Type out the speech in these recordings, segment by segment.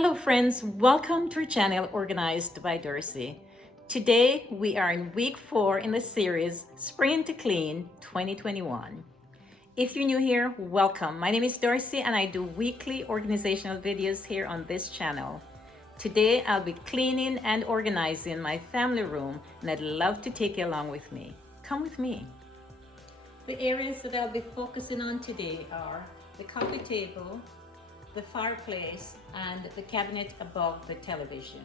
Hello friends, welcome to our channel Organized by Darcy. Today we are in week 4 in the series Spring to Clean 2021. If you're new here, welcome. My name is Darcy and I do weekly organizational videos here on this channel. Today I'll be cleaning and organizing my family room and I'd love to take you along with me. Come with me. The areas that I'll be focusing on today are the coffee table, the fireplace, and the cabinet above the television.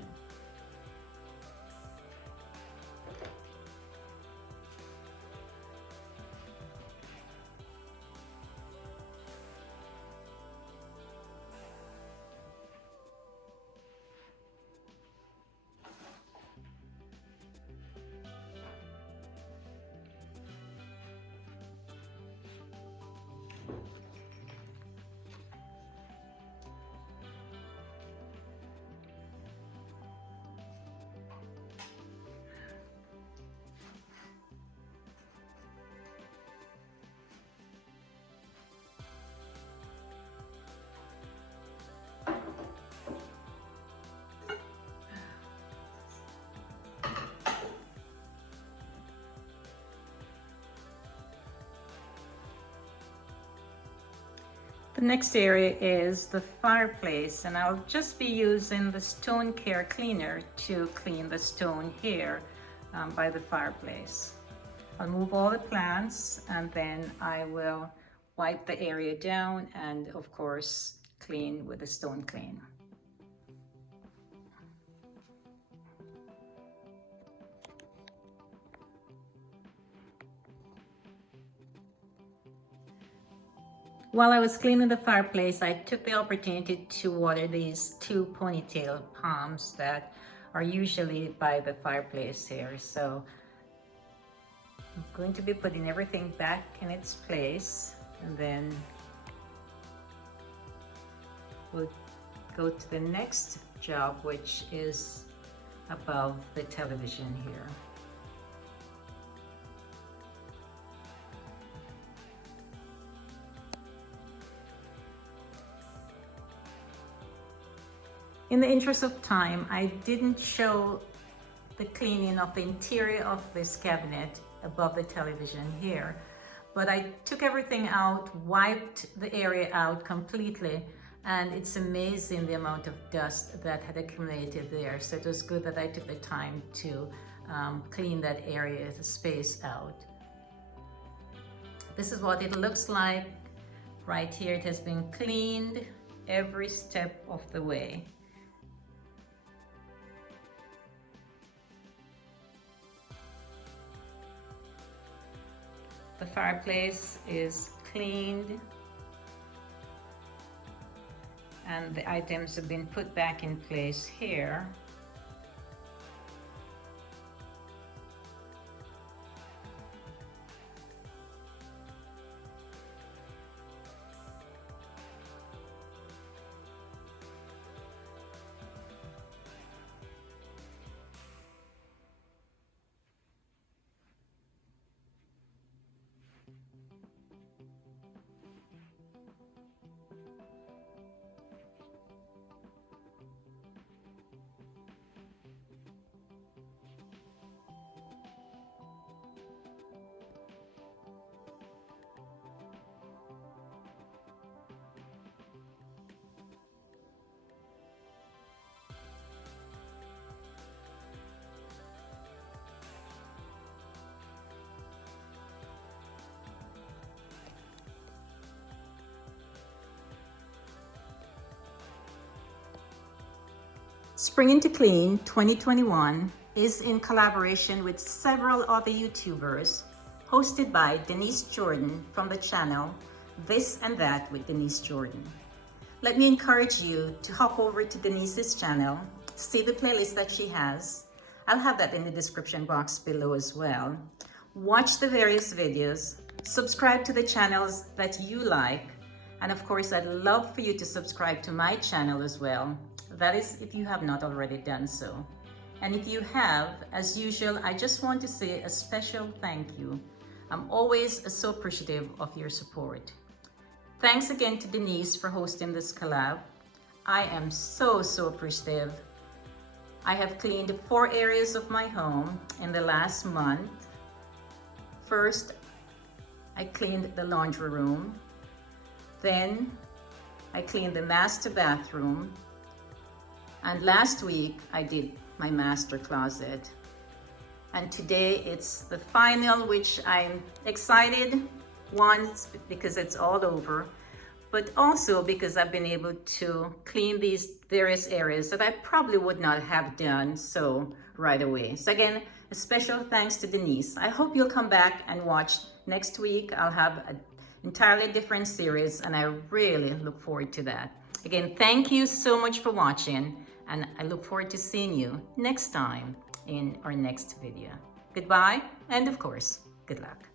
The next area is the fireplace, and I'll just be using the stone care cleaner to clean the stone here by the fireplace. I'll move all the plants and then I will wipe the area down and of course clean with the stone clean. While I was cleaning the fireplace, I took the opportunity to water these 2 ponytail palms that are usually by the fireplace here. So I'm going to be putting everything back in its place, and then we'll go to the next job, which is above the television here. In the interest of time, I didn't show the cleaning of the interior of this cabinet above the television here, but I took everything out, wiped the area out completely, and it's amazing the amount of dust that had accumulated there. So it was good that I took the time to clean that area, the space out. This is what it looks like. Right here, it has been cleaned every step of the way. The fireplace is cleaned and the items have been put back in place here. Spring into Clean 2021 is in collaboration with several other YouTubers, hosted by Denise Jordan from the channel This and That with Denise Jordan. Let me encourage you to hop over to Denise's channel, see the playlist that she has. I'll have that in the description box below as well. Watch the various videos, subscribe to the channels that you like, and of course, I'd love for you to subscribe to my channel as well. That is, if you have not already done so. And if you have, as usual, I just want to say a special thank you. I'm always so appreciative of your support. Thanks again to Denise for hosting this collab. I am so appreciative. I have cleaned 4 areas of my home in the last month. First, I cleaned the laundry room. Then I cleaned the master bathroom. And last week I did my master closet. And today it's the final, which I'm excited. One, because it's all over, but also because I've been able to clean these various areas that I probably would not have done so right away. So again, a special thanks to Denise. I hope you'll come back and watch next week. I'll have an entirely different series and I really look forward to that. Again, thank you so much for watching and I look forward to seeing you next time in our next video. Goodbye and of course, good luck.